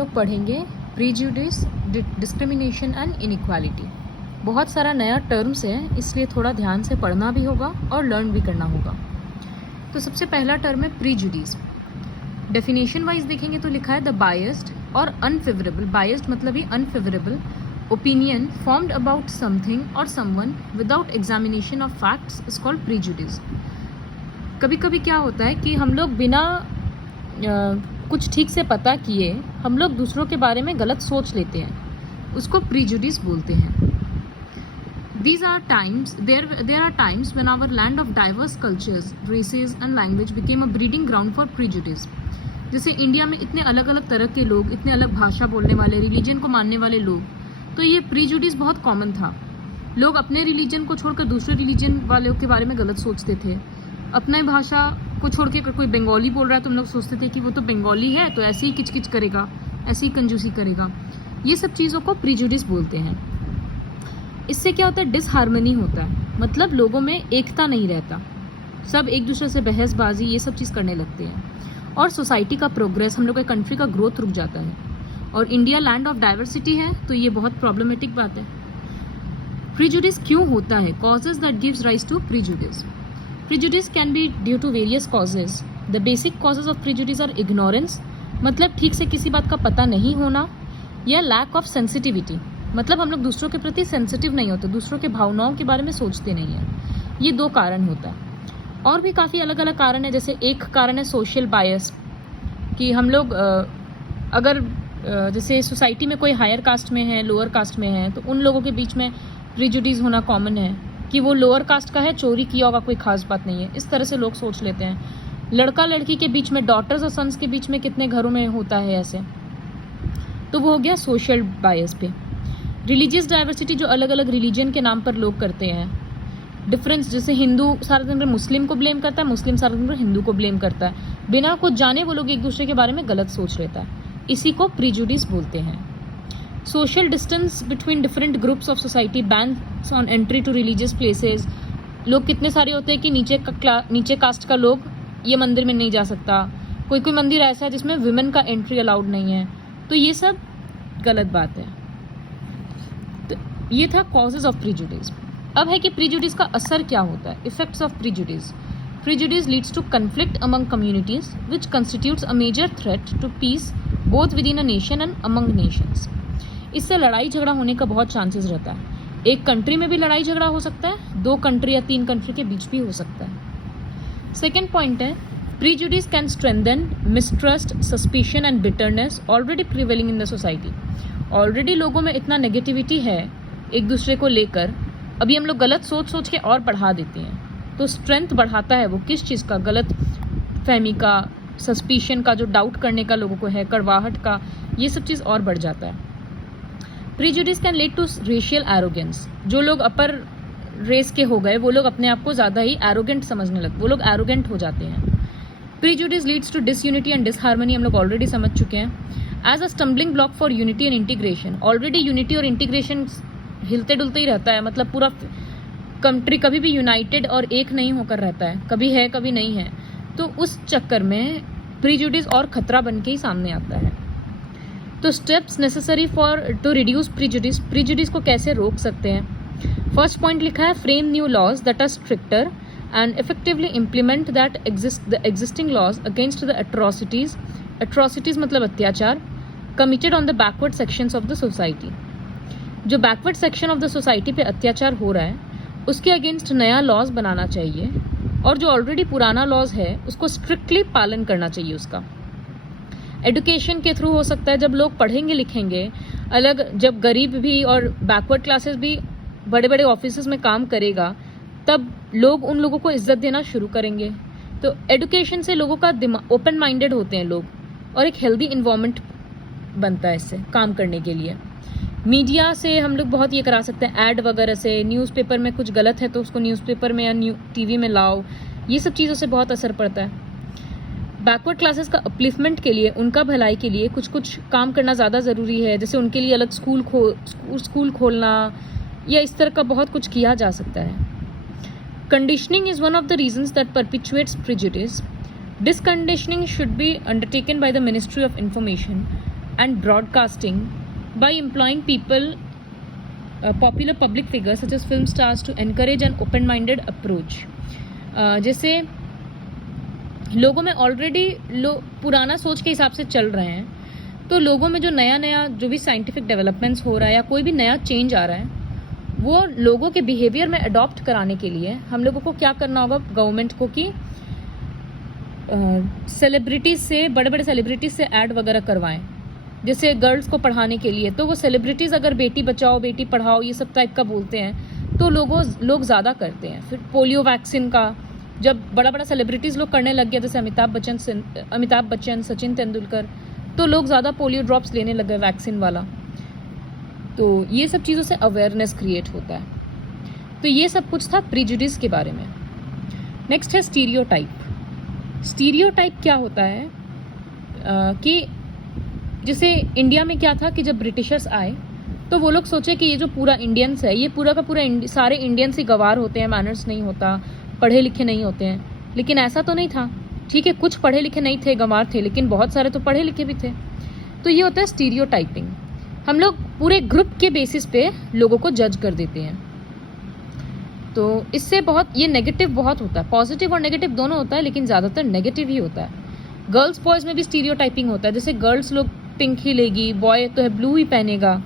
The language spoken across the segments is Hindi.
लोग पढ़ेंगे प्रीजुडिस, डिस्क्रिमिनेशन एंड इनइक्वालिटी। बहुत सारा नया टर्म्स है, इसलिए थोड़ा ध्यान से पढ़ना भी होगा और लर्न भी करना होगा। तो सबसे पहला टर्म है प्रीजुडिस। डेफिनेशन वाइज देखेंगे तो लिखा है द बायस्ड और अनफेवरेबल, बायस्ड मतलब ही unfavourable opinion formed about something or someone without examination of facts is called prejudice. कभी कभी क्या होता है कि हम लोग बिना कुछ ठीक से पता किए हम लोग दूसरों के बारे में गलत सोच लेते हैं, उसको प्रीजुडिस बोलते हैं। There are times when our land of diverse cultures, races and language became a breeding ground for prejudice. जैसे इंडिया में इतने अलग अलग तरह के लोग, इतने अलग भाषा बोलने वाले, रिलीजन को मानने वाले लोग, तो ये प्रीजुडिस बहुत कॉमन था। लोग अपने रिलीजन को छोड़कर दूसरे रिलीजन वालों के बारे में गलत सोचते थे। अपने भाषा को छोड़ के कोई बंगाली बोल रहा है तो हम लोग सोचते थे कि वो तो बंगाली है तो ऐसे ही किचकिच करेगा, ऐसे ही कंजूसी करेगा। ये सब चीज़ों को प्रीजुडिस बोलते हैं। इससे क्या होता है, डिसहार्मनी होता है, मतलब लोगों में एकता नहीं रहता, सब एक दूसरे से बहसबाजी ये सब चीज़ करने लगते हैं और सोसाइटी का प्रोग्रेस, हम लोग के कंट्री का ग्रोथ रुक जाता है। और इंडिया लैंड ऑफ डाइवर्सिटी है तो ये बहुत प्रॉब्लमेटिक बात है। प्रीजुडिस क्यों होता है, causes that gives rise to prejudice. Prejudice can be due to various causes. The basic causes of prejudice are ignorance, मतलब ठीक से किसी बात का पता नहीं होना, या लैक ऑफ सेंसिटिविटी, मतलब हम लोग दूसरों के प्रति सेंसिटिव नहीं होते, दूसरों के भावनाओं के बारे में सोचते नहीं हैं। ये दो कारण होता है। और भी काफ़ी अलग अलग कारण है, जैसे एक कारण है सोशल बायस, कि हम लोग अगर जैसे सोसाइटी में कोई हायर कास्ट में है, लोअर कास्ट में है, तो उन लोगों के बीच में प्रीजुडिस होना कॉमन है कि वो लोअर कास्ट का है, चोरी किया होगा, कोई खास बात नहीं है, इस तरह से लोग सोच लेते हैं। लड़का लड़की के बीच में, डॉटर्स और सन्स के बीच में कितने घरों में होता है ऐसे, तो वो हो गया सोशल बायस पे। रिलीजियस डाइवर्सिटी, जो अलग अलग रिलीजन के नाम पर लोग करते हैं डिफरेंस, जैसे हिंदू सारा दिन मुस्लिम को ब्लेम करता है, मुस्लिम सारा दिन हिंदू को ब्लेम करता है, बिना कुछ जाने वो लोग एक दूसरे के बारे में गलत सोच लेता है, इसी को प्रीजुडिस बोलते हैं। Social distance between different groups of society, bans on entry to religious places, लोग कितने सारे होते हैं कि नीचे कास्ट का लोग ये मंदिर में नहीं जा सकता, कोई कोई मंदिर ऐसा है जिसमें वुमेन का एंट्री अलाउड नहीं है, तो ये सब गलत बात है। ये था कॉजेज ऑफ प्रीजुडिस। अब है कि प्रीजुडिस का असर क्या होता है, effects of prejudice. Prejudice leads to conflict among communities which constitutes a major threat to peace both within a nation and among nations. इससे लड़ाई झगड़ा होने का बहुत चांसेस रहता है। एक कंट्री में भी लड़ाई झगड़ा हो सकता है, 2 कंट्री या 3 कंट्री के बीच भी हो सकता है। सेकेंड पॉइंट है, prejudice can strengthen mistrust, suspicion and bitterness already prevailing in the society. Already लोगों में इतना नेगेटिविटी है एक दूसरे को लेकर, अभी हम लोग गलत सोच के और बढ़ा देते हैं, तो स्ट्रेंथ बढ़ाता है वो किस चीज़ का, गलत फहमी का, सस्पिशन का, जो डाउट करने का लोगों को है, कड़वाहट का, ये सब चीज़ और बढ़ जाता है। Prejudice can lead to racial arrogance, जो लोग अपर रेस के हो गए वो लोग अपने आप को ज़्यादा ही एरोगेंट समझने लगते, वो लोग एरोगेंट हो जाते हैं। Prejudice leads to disunity and disharmony, हम लोग ऑलरेडी समझ चुके हैं। As a stumbling block for unity and integration, already unity और इंटीग्रेशन हिलते डुलते ही रहता है, मतलब पूरा कंट्री कभी भी यूनाइटेड और एक नहीं होकर रहता है, कभी है कभी नहीं है, तो उस चक्कर में प्रीजुडिस और खतरा बन के ही सामने आता है। तो steps necessary for to reduce prejudice, prejudice को कैसे रोक सकते हैं। फर्स्ट पॉइंट लिखा है, frame new laws that are stricter and effectively implement that the existing laws against the atrocities, atrocities मतलब अत्याचार, committed on the backward sections of the society. जो backward section of the society पे अत्याचार हो रहा है उसके अगेंस्ट नया लॉज बनाना चाहिए, और जो ऑलरेडी पुराना लॉज है उसको स्ट्रिक्टली पालन करना चाहिए उसका। एडुकेशन के थ्रू हो सकता है, जब लोग पढ़ेंगे लिखेंगे, जब गरीब भी और बैकवर्ड क्लासेस भी बड़े बड़े ऑफिसेज में काम करेगा, तब लोग उन लोगों को इज्जत देना शुरू करेंगे। तो एडुकेशन से लोगों का दिमाग ओपन माइंडेड होते हैं लोग, और एक हेल्दी इन्वायरमेंट बनता है इससे काम करने के लिए। मीडिया से हम लोग बहुत ये करा सकते हैं, ऐड वगैरह से, न्यूज़पेपर में कुछ गलत है तो उसको न्यूज़पेपर में या टीवी में लाओ, ये सब चीज़ों से बहुत असर पड़ता है। बैकवर्ड क्लासेस का अपलिफ्टमेंट के लिए, उनका भलाई के लिए कुछ कुछ काम करना ज़्यादा ज़रूरी है, जैसे उनके लिए अलग स्कूल खोलना या इस तरह का बहुत कुछ किया जा सकता है। Conditioning is one of the reasons that perpetuates prejudice. Disconditioning should be undertaken by the Ministry of Information and broadcasting by employing people, popular public figures such as film stars to encourage an open-minded approach. जैसे लोगों में ऑलरेडी पुराना सोच के हिसाब से चल रहे हैं, तो लोगों में जो नया नया जो भी साइंटिफिक डेवलपमेंट्स हो रहा है या कोई भी नया चेंज आ रहा है, वो लोगों के बिहेवियर में अडॉप्ट कराने के लिए हम लोगों को क्या करना होगा गवर्नमेंट को कि सेलिब्रिटीज़ से, बड़े बड़े सेलिब्रिटीज़ से ऐड वगैरह करवाएं, जैसे गर्ल्स को पढ़ाने के लिए। तो वो सेलिब्रिटीज़ अगर बेटी बचाओ बेटी पढ़ाओ ये सब टाइप का बोलते हैं तो लोग ज़्यादा करते हैं। फिर पोलियो वैक्सीन का जब बड़ा बड़ा सेलिब्रिटीज़ लोग करने लग गया, जैसे अमिताभ बच्चन, सचिन तेंदुलकर, तो लोग ज़्यादा पोलियो ड्रॉप्स लेने लग गए वैक्सीन वाला। तो ये सब चीज़ों से अवेयरनेस क्रिएट होता है। तो ये सब कुछ था प्रीजुडिस के बारे में। नेक्स्ट है स्टीरियोटाइप। स्टीरियोटाइप क्या होता है कि जैसे इंडिया में क्या था कि जब ब्रिटिशर्स आए तो वो लोग सोचे कि ये जो पूरा इंडियंस है ये पूरा का पूरा सारे इंडियंस ही गवार होते हैं, मैनर्स नहीं होता, पढ़े लिखे नहीं होते हैं। लेकिन ऐसा तो नहीं था। ठीक है, कुछ पढ़े लिखे नहीं थे, गंवार थे, लेकिन बहुत सारे तो पढ़े लिखे भी थे। तो ये होता है स्टीरियोटाइपिंग। हम लोग पूरे ग्रुप के बेसिस पे लोगों को जज कर देते हैं। तो इससे बहुत ये नेगेटिव बहुत होता है, पॉजिटिव और नेगेटिव दोनों होता है, लेकिन ज़्यादातर नेगेटिव ही होता है। गर्ल्स बॉयज़ में भी स्टीरियोटाइपिंग होता है, जैसे गर्ल्स लोग पिंक ही लेगी, बॉय तो है ब्लू ही पहनेगा,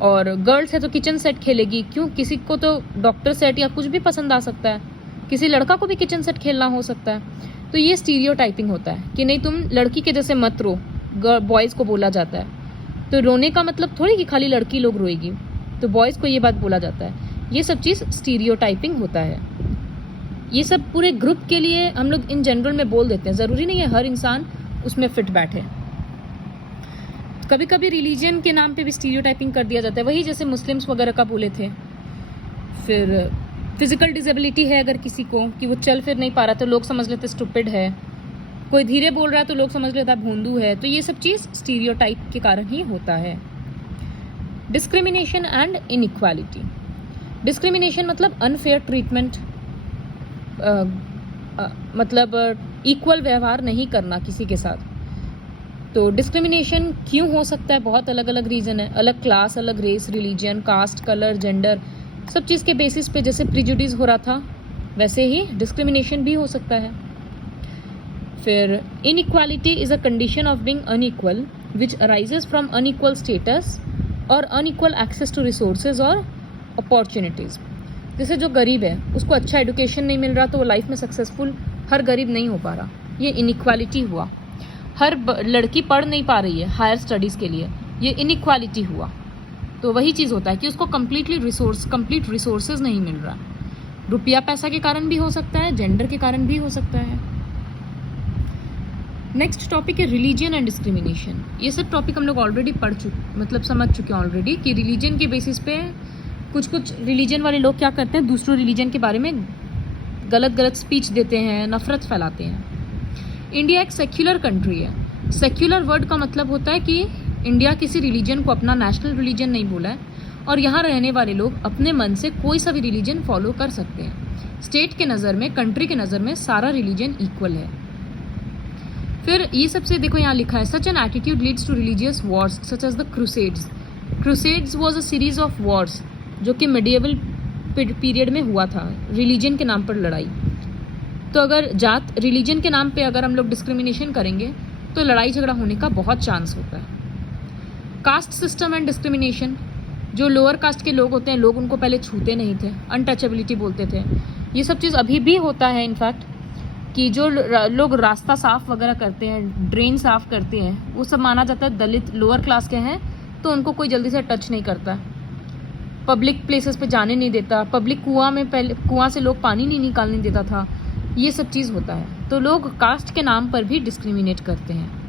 और गर्ल्स है तो किचन सेट खेलेगी। क्यों? किसी को तो डॉक्टर सेट या कुछ भी पसंद आ सकता है, किसी लड़का को भी किचन सेट खेलना हो सकता है। तो ये स्टीरियोटाइपिंग होता है कि नहीं तुम लड़की के जैसे मत रो, बॉयज़ को बोला जाता है। तो रोने का मतलब थोड़ी कि खाली लड़की लोग रोएगी, तो बॉयज़ को ये बात बोला जाता है। ये सब चीज़ स्टीरियोटाइपिंग होता है। ये सब पूरे ग्रुप के लिए हम लोग इन जनरल में बोल देते हैं, ज़रूरी नहीं है हर इंसान उसमें फिट बैठे। कभी कभी रिलीजन के नाम पे भी स्टीरियोटाइपिंग कर दिया जाता है, वही जैसे मुस्लिम्स वगैरह का बोले थे। फिर फिजिकल डिसेबिलिटी है अगर किसी को कि वो चल फिर नहीं पा रहा तो लोग समझ लेते स्टूपिड है, कोई धीरे बोल रहा है तो लोग समझ लेता है भोंदू है। तो ये सब चीज़ स्टीरियोटाइप के कारण ही होता है। Discrimination and inequality. डिस्क्रिमिनेशन मतलब अनफेयर ट्रीटमेंट, मतलब इक्वल व्यवहार नहीं करना किसी के साथ। तो डिस्क्रिमिनेशन क्यों हो सकता है? बहुत अलग अलग रीज़न है, अलग क्लास, अलग race, religion, caste, colour, gender, सब चीज़ के बेसिस पे जैसे प्रिजुडिस हो रहा था वैसे ही डिस्क्रिमिनेशन भी हो सकता है। फिर inequality is a condition of being unequal which arises from unequal status और अनइक्वल एक्सेस टू रिसोर्सेज और अपॉर्चुनिटीज़। जैसे जो गरीब है उसको अच्छा एजुकेशन नहीं मिल रहा तो वो लाइफ में सक्सेसफुल, हर गरीब नहीं हो पा रहा, ये इनइक्वालिटी हुआ। हर लड़की पढ़ नहीं पा रही है हायर स्टडीज़ के लिए, ये इनइक्वालिटी हुआ। तो वही चीज़ होता है कि उसको कंप्लीट रिसोर्सेज नहीं मिल रहा। रुपया पैसा के कारण भी हो सकता है, जेंडर के कारण भी हो सकता है। नेक्स्ट टॉपिक है रिलीजन एंड डिस्क्रिमिनेशन। ये सब टॉपिक हम लोग ऑलरेडी समझ चुके हैं ऑलरेडी कि रिलीजन के बेसिस पे कुछ रिलीजन वाले लोग क्या करते हैं, दूसरों रिलीजन के बारे में गलत स्पीच देते हैं, नफरत फैलाते हैं। इंडिया एक सेक्युलर कंट्री है। सेक्युलर वर्ड का मतलब होता है कि इंडिया किसी रिलीजन को अपना नेशनल रिलीजन नहीं बोला है, और यहाँ रहने वाले लोग अपने मन से कोई सा भी रिलीजन फॉलो कर सकते हैं। स्टेट के नज़र में, कंट्री के नज़र में सारा रिलीजन इक्वल है। फिर ये सबसे देखो यहाँ लिखा है, such an attitude leads to religious wars such as the crusades. Crusades was a series of wars जो कि मिडिएवल पीरियड में हुआ था, रिलीजन के नाम पर लड़ाई। तो अगर जात रिलीजन के नाम पे अगर हम लोग डिस्क्रिमिनेशन करेंगे तो लड़ाई झगड़ा होने का बहुत चांस होता है। कास्ट सिस्टम एंड डिस्क्रिमिनेशन, जो लोअर कास्ट के लोग होते हैं, लोग उनको पहले छूते नहीं थे, अनटचेबिलिटी बोलते थे। ये सब चीज़ अभी भी होता है इनफैक्ट, कि जो लोग रास्ता साफ वगैरह करते हैं, ड्रेन साफ करते हैं, वो सब माना जाता है दलित लोअर क्लास के हैं, तो उनको कोई जल्दी से टच नहीं करता। पब्लिक प्लेसेस पे जाने नहीं देता, पब्लिक कुआं से लोग पानी नहीं निकालने देता था। ये सब चीज़ होता है। तो लोग कास्ट के नाम पर भी डिस्क्रिमिनेट करते हैं।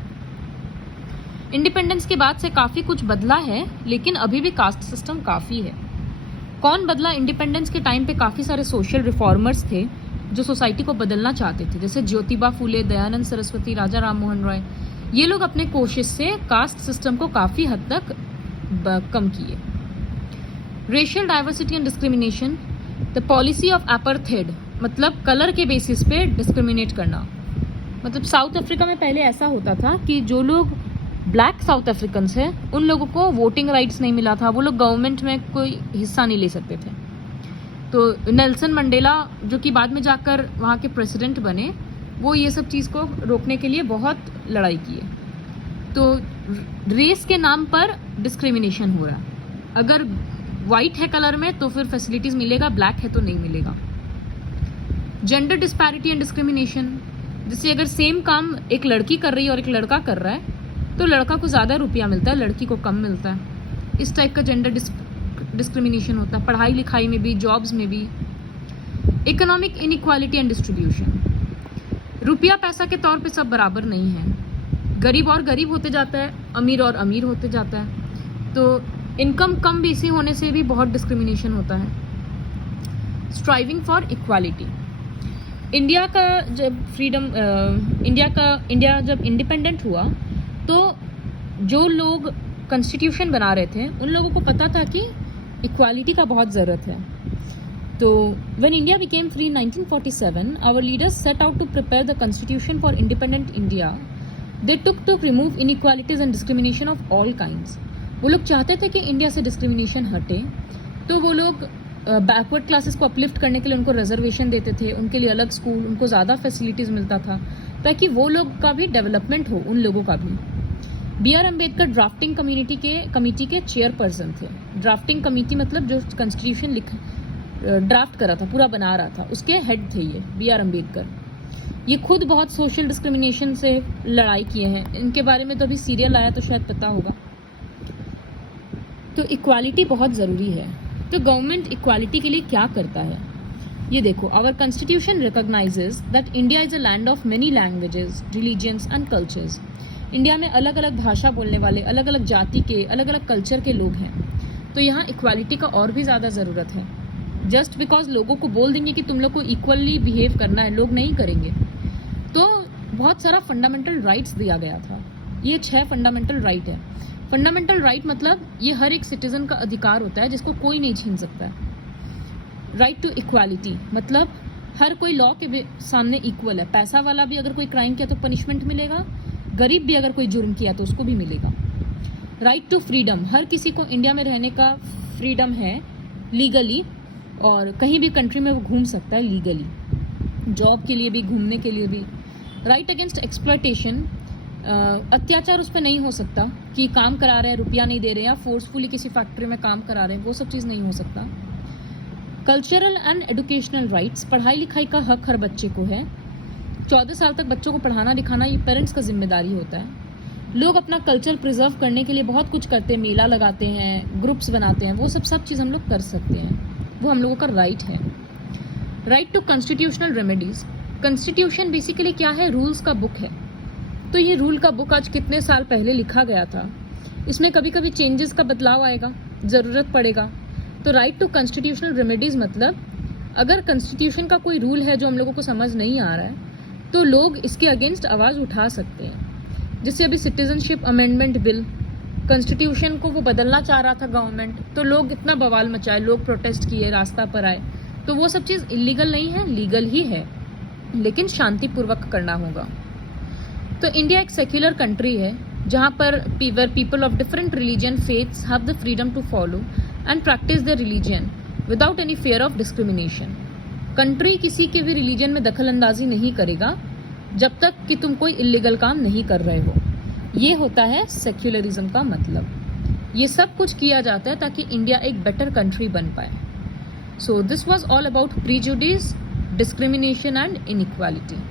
इंडिपेंडेंस के बाद से काफ़ी कुछ बदला है, लेकिन अभी भी कास्ट सिस्टम काफ़ी है। कौन बदला? इंडिपेंडेंस के टाइम पे काफ़ी सारे सोशल रिफॉर्मर्स थे जो सोसाइटी को बदलना चाहते थे, जैसे ज्योतिबा फूले, दयानंद सरस्वती, राजा राम मोहन रॉय। ये लोग अपने कोशिश से कास्ट सिस्टम को काफ़ी हद तक कम किए। Racial diversity and discrimination, the policy of apartheid, मतलब कलर के बेसिस पे डिस्क्रिमिनेट करना। मतलब साउथ अफ्रीका में पहले ऐसा होता था कि जो लोग ब्लैक साउथ अफ्रीकन्स है, उन लोगों को वोटिंग राइट्स नहीं मिला था, वो लोग गवर्नमेंट में कोई हिस्सा नहीं ले सकते थे। तो नेल्सन मंडेला जो कि बाद में जाकर वहाँ के प्रेसिडेंट बने, वो ये सब चीज़ को रोकने के लिए बहुत लड़ाई की है। तो रेस के नाम पर डिस्क्रिमिनेशन हो रहा है। अगर वाइट है कलर में तो फिर फैसिलिटीज़ मिलेगा, ब्लैक है तो नहीं मिलेगा। जेंडर डिस्पैरिटी एंड डिस्क्रिमिनेशन, जैसे अगर सेम काम एक लड़की कर रही है और एक लड़का कर रहा है तो लड़का को ज़्यादा रुपया मिलता है, लड़की को कम मिलता है। इस टाइप का जेंडर डिस्क्रिमिनेशन होता है, पढ़ाई लिखाई में भी, जॉब्स में भी। इकोनॉमिक इनइक्वालिटी एंड डिस्ट्रीब्यूशन, रुपया पैसा के तौर पे सब बराबर नहीं है, गरीब और गरीब होते जाता है, अमीर और अमीर होते जाता है। तो इनकम कम बेसी होने से भी बहुत डिस्क्रिमिनेशन होता है। स्ट्राइविंग फॉर इक्वालिटी, इंडिया जब इंडिपेंडेंट हुआ तो जो लोग कॉन्स्टिट्यूशन बना रहे थे उन लोगों को पता था कि इक्वालिटी का बहुत ज़रूरत है। तो when India became free in 1947, our leaders set out to prepare the constitution for independent India. They took to remove inequalities and discrimination of all kinds. वो लोग चाहते थे कि इंडिया से डिस्क्रिमिनेशन हटे, तो वो लोग बैकवर्ड क्लासेस को अपलिफ्ट करने के लिए उनको रिजर्वेशन देते थे, उनके लिए अलग स्कूल, उनको ज़्यादा फैसिलिटीज़ मिलता था ताकि वो लोग का भी डेवलपमेंट हो, उन लोगों का भी। B.R. अम्बेडकर ड्राफ्टिंग कमेटी के चेयरपर्सन थे। ड्राफ्टिंग कमेटी मतलब जो कॉन्स्टिट्यूशन ड्राफ्ट करा था, पूरा बना रहा था, उसके हेड थे ये B.R. अम्बेडकर। ये खुद बहुत सोशल डिस्क्रिमिनेशन से लड़ाई किए हैं, इनके बारे में तो अभी सीरियल आया तो शायद पता होगा। तो इक्वालिटी बहुत ज़रूरी है। तो गवर्नमेंट इक्वालिटी के लिए क्या करता है ये देखो। Our constitution recognises that India is a land of many languages, religions and cultures. India में अलग अलग भाषा बोलने वाले, अलग अलग जाति के, अलग अलग कल्चर के लोग हैं। तो यहाँ इक्वालिटी का और भी ज़्यादा ज़रूरत है। जस्ट बिकॉज लोगों को बोल देंगे कि तुम लोग को इक्वली बिहेव करना है, लोग नहीं करेंगे। तो बहुत सारा फंडामेंटल राइट्स दिया गया था। ये 6 फंडामेंटल राइट है। फंडामेंटल राइट मतलब ये हर एक सिटीजन का अधिकार होता है जिसको कोई नहीं छीन सकता है। राइट टू इक्वालिटी मतलब हर कोई लॉ के सामने इक्वल है। पैसा वाला भी अगर कोई क्राइम किया तो पनिशमेंट मिलेगा, गरीब भी अगर कोई जुर्म किया तो उसको भी मिलेगा। राइट टू फ्रीडम, हर किसी को इंडिया में रहने का फ्रीडम है लीगली, और कहीं भी कंट्री में वो घूम सकता है लीगली, जॉब के लिए भी, घूमने के लिए भी। राइट अगेंस्ट एक्सप्लॉयटेशन, अत्याचार उस पर नहीं हो सकता कि काम करा रहे हैं, रुपया नहीं दे रहे हैं, या फोर्सफुली किसी फैक्ट्री में काम करा रहे हैं, वो सब चीज़ नहीं हो सकता। कल्चरल एंड एजुकेशनल राइट्स, पढ़ाई लिखाई का हक हर बच्चे को है। 14 साल तक बच्चों को पढ़ाना लिखाना ये पेरेंट्स का जिम्मेदारी होता है। लोग अपना कल्चर प्रिजर्व करने के लिए बहुत कुछ करते हैं, मेला लगाते हैं, ग्रुप्स बनाते हैं, वो सब चीज़ हम लोग कर सकते हैं, वो हम लोगों का राइट है। Right to constitutional remedies, constitution basically क्या है, रूल्स का बुक है। तो ये रूल का बुक आज कितने साल पहले लिखा गया था, इसमें कभी कभी चेंजेस का बदलाव आएगा, ज़रूरत पड़ेगा। तो राइट टू कॉन्स्टिट्यूशनल रेमेडीज मतलब अगर कॉन्स्टिट्यूशन का कोई रूल है जो हम लोगों को समझ नहीं आ रहा है तो लोग इसके अगेंस्ट आवाज़ उठा सकते हैं। जैसे अभी सिटीजनशिप अमेंडमेंट बिल, कॉन्स्टिट्यूशन को वो बदलना चाह रहा था गवर्नमेंट, तो लोग इतना बवाल मचाए, लोग प्रोटेस्ट किए, रास्ता पर आए। तो वो सब चीज़ इलीगल नहीं है, लीगल ही है, लेकिन शांतिपूर्वक करना होगा। तो इंडिया एक सेक्युलर कंट्री है जहाँ पर people of different religion faiths have the freedom to follow and practise their religion without any fear of discrimination. Country किसी के भी रिलीजन में दखल अंदाजी नहीं करेगा जब तक कि तुम कोई इलीगल काम नहीं कर रहे हो। ये होता है सेक्युलरिज्म का मतलब। ये सब कुछ किया जाता है ताकि इंडिया एक बेटर कंट्री बन पाए। So this was all about prejudice, discrimination and inequality.